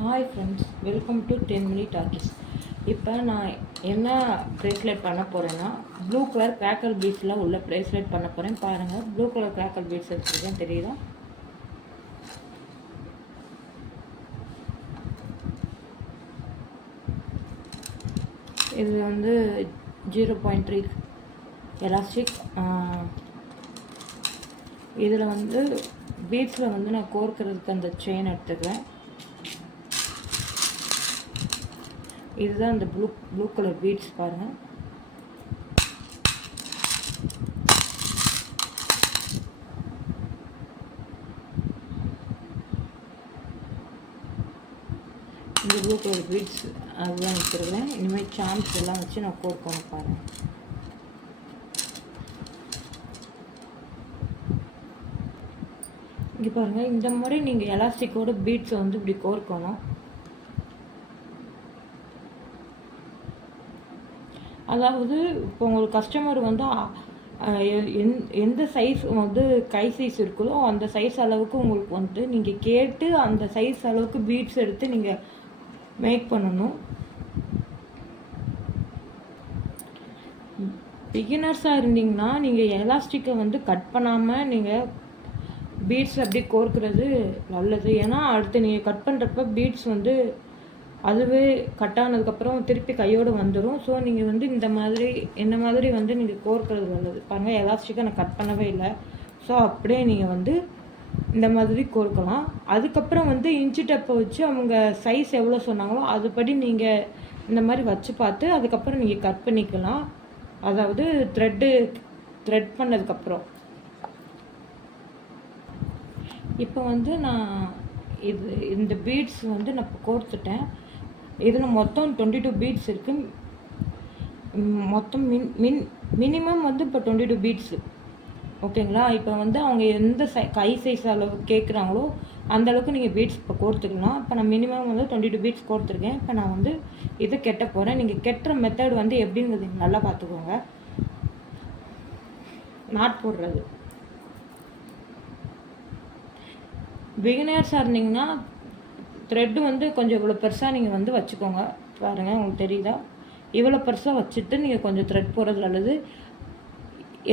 Hi friends, welcome to 10 minute talkies. இப்போ நான் என்ன ப்ரேஸ்லெட் பண்ண போகிறேன்னா, ப்ளூ கலர் கிராக்கல் பீட்ஸில் உள்ள ப்ரேஸ்லெட் பண்ண போகிறேன். பாருங்கள், ப்ளூ கலர் கிராக்கல் பீட்ஸ் வச்சுருக்கேன், தெரியுதா? இது வந்து 0.3 எலாஸ்டிக். இதில் வந்து பீட்ஸில் வந்து நான் கோர்க்கிறதுக்கு அந்த செயின் எடுத்துக்கிறேன். இதுதான் அந்த ப்ளூ கலர் பீட்ஸ். பாருங்கள், இந்த ப்ளூ கலர் பீட்ஸ் அதுதான் வச்சுருக்கேன். இனிமேல் சாம்ஸ் எல்லாம் வச்சு நான் கோர்க்கணும். பாருங்கள், இங்கே பாருங்கள், இந்த மாதிரி நீங்கள் எலாஸ்டிக்கோட பீட்ஸை வந்து இப்படி கோர்க்கணும். அதாவது இப்போ உங்களுக்கு கஸ்டமர் வந்து எந்த சைஸ் வந்து கை சைஸ் இருக்குதோ அந்த சைஸ் அளவுக்கு உங்களுக்கு வந்து நீங்கள் கேட்டு அந்த சைஸ் அளவுக்கு பீட்ஸ் எடுத்து நீங்கள் மேக் பண்ணணும். பிகினர்ஸாக இருந்தீங்கன்னா நீங்கள் எலாஸ்டிக்கை வந்து கட் பண்ணாமல் நீங்கள் பீட்ஸ் அப்படி கோர்க்கிறது நல்லது. ஏன்னா அடுத்து நீங்கள் கட் பண்ணுறப்ப பீட்ஸ் வந்து அதுவே கட் ஆனதுக்கப்புறம் திருப்பி கையோடு வந்துடும். ஸோ நீங்கள் வந்து இந்த மாதிரி வந்து நீங்கள் கோர்க்கிறது நல்லது. பாருங்கள், எலாஸ்டிக்கை நான் கட் பண்ணவே இல்லை. ஸோ அப்படியே நீங்கள் வந்து இந்த மாதிரி கோர்க்கலாம். அதுக்கப்புறம் வந்து இன்ச்சு டப்பை வச்சு அவங்க சைஸ் எவ்வளோ சொன்னாங்களோ அதுபடி நீங்கள் இந்த மாதிரி வச்சு பார்த்து அதுக்கப்புறம் நீங்கள் கட் பண்ணிக்கலாம். அதாவது த்ரெட் பண்ணதுக்கப்புறம். இப்போ வந்து நான் இந்த பீட்ஸ் வந்து நான் இப்போ கோர்த்துட்டேன். இதில் மொத்தம் 22 பீட்ஸ் இருக்குது. மொத்தம் மினிமம் வந்து இப்போ 22 பீட்ஸு. ஓகேங்களா? இப்போ வந்து அவங்க எந்த கை சைஸ் அளவு கேட்குறாங்களோ அந்த அளவுக்கு நீங்கள் பீட்ஸ் இப்போ கோர்த்துக்கலாம். இப்போ நான் மினிமம் வந்து 22 பீட்ஸ் கோர்த்துருக்கேன். இப்போ நான் வந்து இதை கெட்ட போகிறேன். நீங்கள் கெட்டுற மெத்தட் வந்து எப்படிங்கிறது நல்லா பார்த்துக்கோங்க. நாட் போடுறது பிகினர்ஸாக இருந்தீங்கன்னா த்ரெட்டு வந்து கொஞ்சம் இவ்வளோ பெருசாக நீங்கள் வந்து வச்சுக்கோங்க. பாருங்கள், உங்களுக்கு தெரியுதா? இவ்வளோ பெருசாக வச்சுட்டு நீங்கள் கொஞ்சம் த்ரெட் போடுறது நல்லது.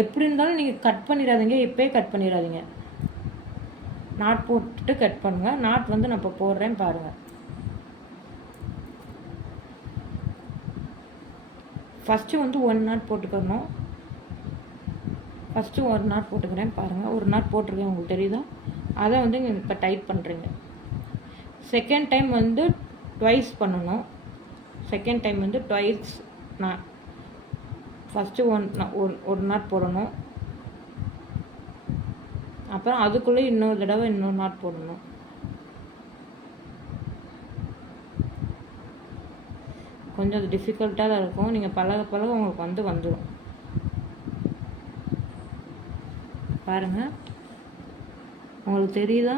எப்படி இருந்தாலும் நீங்கள் கட் பண்ணிடாதீங்க, இப்போயே கட் பண்ணிடாதீங்க. நாட் போட்டுட்டு கட் பண்ணுங்கள். நாட் வந்து நான் இப்போ போடுறேன். பாருங்கள், ஃபஸ்ட்டு வந்து 1 நாட் போட்டுக்கணும். ஃபஸ்ட்டு 1 நாட் போட்டுக்கிறேன். பாருங்கள், 1 நாட் போட்டிருக்கேன், உங்களுக்கு தெரியுதா? அதை வந்து நீங்கள் இப்போ டைட் பண்ணுறீங்க. செகண்ட் டைம் வந்து ட்வைஸ் பண்ணணும். செகண்ட் டைம் வந்து ட்வைஸ் நாட். ஃபஸ்ட்டு ஒரு நாட் போடணும். அப்புறம் அதுக்குள்ளே இன்னொரு தடவை இன்னொரு நாட் போடணும். கொஞ்சம் அது டிஃபிகல்ட்டாக தான் இருக்கும். நீங்கள் பழக உங்களுக்கு வந்துடும். பாருங்கள், உங்களுக்கு தெரியுதா?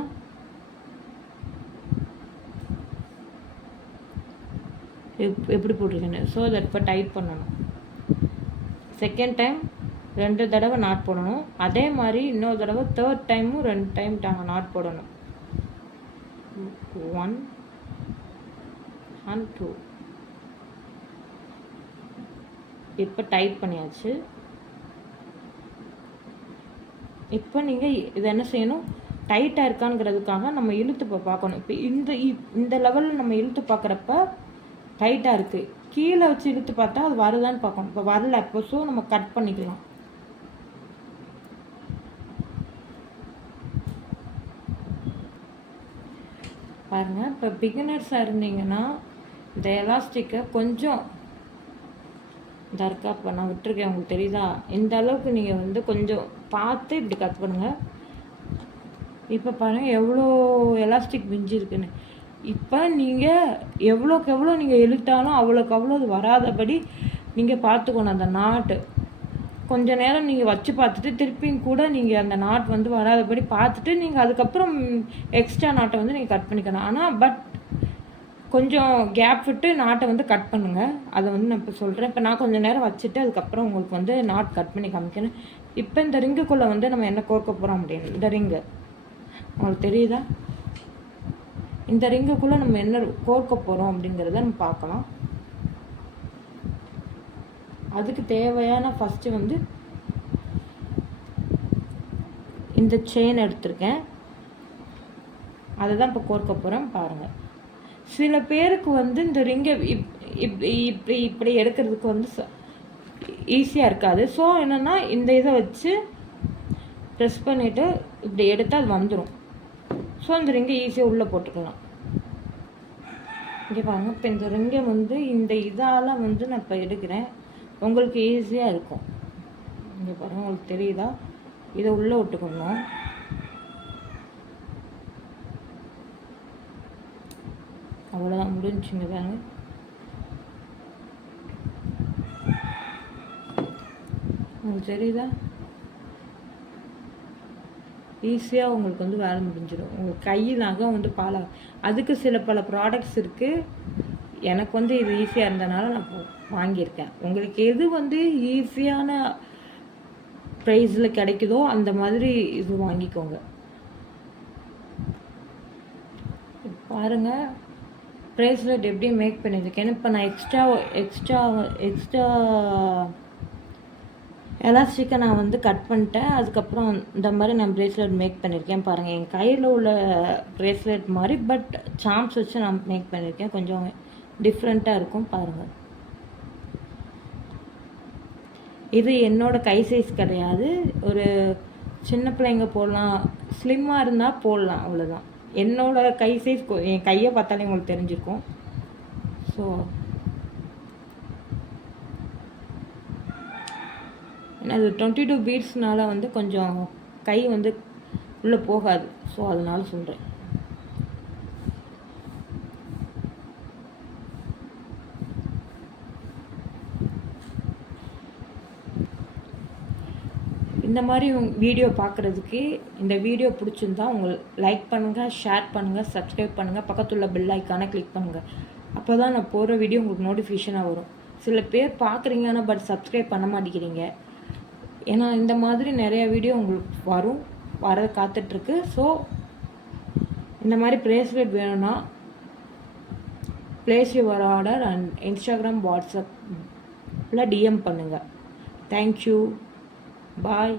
எப்படி போட்டிருக்கேன்னு. ஸோ அதை இப்போ டைட் பண்ணணும். செகண்ட் டைம் 2 தடவை நாட் போடணும். அதே மாதிரி இன்னொரு தடவை தேர்ட் டைமும் 2 டைம் நாட் போடணும். 1 and 2. இப்போ டைட் பண்ணியாச்சு. இப்போ நீங்கள் இதை என்ன செய்யணும், டைட்டாக இருக்காங்கிறதுக்காக நம்ம இழுத்து பார்க்கணும். இப்போ இந்த லெவலில் நம்ம இழுத்து பார்க்குறப்ப டைட்டாக இருக்குது. கீழே வச்சு இழுத்து பார்த்தா அது வருதான்னு பார்க்கணும். இப்போ வரல, இப்போ ஸோ நம்ம கட் பண்ணிக்கலாம். பாருங்கள், இப்போ பிகினர்ஸாக இருந்தீங்கன்னா இந்த எலாஸ்டிக்கை கொஞ்சம் தர்க்கா இப்போ நான் விட்டுருக்கேன், உங்களுக்கு தெரியுதா? இந்த அளவுக்கு நீங்கள் வந்து கொஞ்சம் பார்த்து இப்படி கட் பண்ணுங்கள். இப்போ பாருங்கள் எவ்வளோ எலாஸ்டிக் மிஞ்சி இருக்குன்னு. இப்போ நீங்கள் எவ்வளோக்கு எவ்வளோ நீங்கள் இழுத்தாலும் அவ்வளோக்கு அவ்வளோ அது வராதபடி நீங்கள் பார்த்துக்கணும். அந்த நாட்டு கொஞ்சம் நேரம் நீங்கள் வச்சு பார்த்துட்டு திருப்பியும் கூட நீங்கள் அந்த நாட் வந்து வராதபடி பார்த்துட்டு நீங்கள் அதுக்கப்புறம் எக்ஸ்ட்ரா நாட்டை வந்து நீங்கள் கட் பண்ணிக்கணும். ஆனால் பட் கொஞ்சம் கேப் விட்டு நாட்டை வந்து கட் பண்ணுங்கள். அதை வந்து நான் இப்போ சொல்கிறேன். இப்போ நான் கொஞ்சம் நேரம் வச்சுட்டு அதுக்கப்புறம் உங்களுக்கு வந்து நாட் கட் பண்ணி காமிக்கிறேன். இப்போ இந்த ரிங்குக்குள்ளே வந்து நம்ம என்ன கோர்க்க போகிறோம் அப்படின்னு, இந்த ரிங்கு உங்களுக்கு தெரியுதா? இந்த ரிங்குக்குள்ளே நம்ம என்ன கோர்க்க போகிறோம் அப்படிங்கிறத நம்ம பார்க்கலாம். அதுக்கு தேவையான ஃபஸ்ட்டு வந்து இந்த செயின் எடுத்திருக்கேன், அதை தான் இப்போ கோர்க்க போகிறேன் பாருங்கள். சில பேருக்கு வந்து இந்த ரிங்கை இப்படி எடுக்கிறதுக்கு வந்து ஈஸியாக இருக்காது. ஸோ என்னென்னா இந்த இதை வச்சு ப்ரெஸ் பண்ணிவிட்டு இப்படி எடுத்தால் அது வந்துடும். ஸோ இந்த ரிங்கை ஈஸியாக உள்ளே போட்டுக்கலாம். இங்கே பாருங்க, இப்போ இந்த ரிங்கை வந்து இந்த இதால் வந்து நான் இப்போ எடுக்கிறேன், உங்களுக்கு ஈஸியாக இருக்கும். இங்கே பாருங்கள், உங்களுக்கு தெரியுதா? இதை உள்ளே விட்டுக்கணும். அவ்வளோதான், முடிஞ்சுங்க பாருங்க. உங்களுக்கு தெரியுதா? ஈஸியாக உங்களுக்கு வந்து வேலை முடிஞ்சிடும். உங்கள் கை நகம் வந்து அதுக்கு சில பல ப்ராடக்ட்ஸ் இருக்குது. எனக்கு வந்து இது ஈஸியாக இருந்தனால நான் வாங்கியிருக்கேன். உங்களுக்கு எது வந்து ஈஸியான ப்ரைஸில் கிடைக்குதோ அந்த மாதிரி இது வாங்கிக்கோங்க. பாருங்கள், ப்ரேஸ்லெட் எப்படி மேக் பண்ணியிருக்கேன். இப்போ நான் எக்ஸ்ட்ரா எலாஸ்டிக்கை நான் வந்து கட் பண்ணிட்டேன். அதுக்கப்புறம் இந்த மாதிரி நான் ப்ரேஸ்லெட் மேக் பண்ணியிருக்கேன். பாருங்கள், என் கையில் உள்ள ப்ரேஸ்லெட் மாதிரி, பட் சாம்ஸ் வச்சு நான் மேக் பண்ணியிருக்கேன். கொஞ்சம் டிஃப்ரெண்ட்டாக இருக்கும் பாருங்கள். இது என்னோடய கை சைஸ் கிடையாது. ஒரு சின்ன பிள்ளைங்க போடலாம், ஸ்லிம்மாக இருந்தால் போடலாம், அவ்வளோதான். என்னோடய கை சைஸ் என் கையை பார்த்தாலே உங்களுக்கு தெரிஞ்சிருக்கும். ஸோ ஏன்னா அது 22 பீட்ஸ்னால வந்து கொஞ்சம் கை வந்து உள்ளே போகாது. ஸோ அதனால சொல்கிறேன். இந்த மாதிரி வீடியோ பார்க்குறதுக்கு இந்த வீடியோ பிடிச்சிருந்தா உங்களுக்கு லைக் பண்ணுங்கள், ஷேர் பண்ணுங்கள், சப்ஸ்கிரைப் பண்ணுங்கள், பக்கத்துள்ள பெல் ஐக்கானை கிளிக் பண்ணுங்கள். அப்போ தான் நான் போகிற வீடியோ உங்களுக்கு நோட்டிஃபிகேஷனாக வரும். சில பேர் பார்க்குறீங்க, ஆனால் பட் சப்ஸ்கிரைப் பண்ண மாட்டேங்கிறீங்க. ஏன்னா இந்த மாதிரி நிறைய வீடியோ உங்களுக்கு வர காத்துட்ருக்கு. ஸோ இந்த மாதிரி ப்ரேஸ்லெட் வேணும்னா place your order and Instagram, வாட்ஸ்அப்பில் டிஎம் பண்ணுங்கள். தேங்க்யூ, பாய்.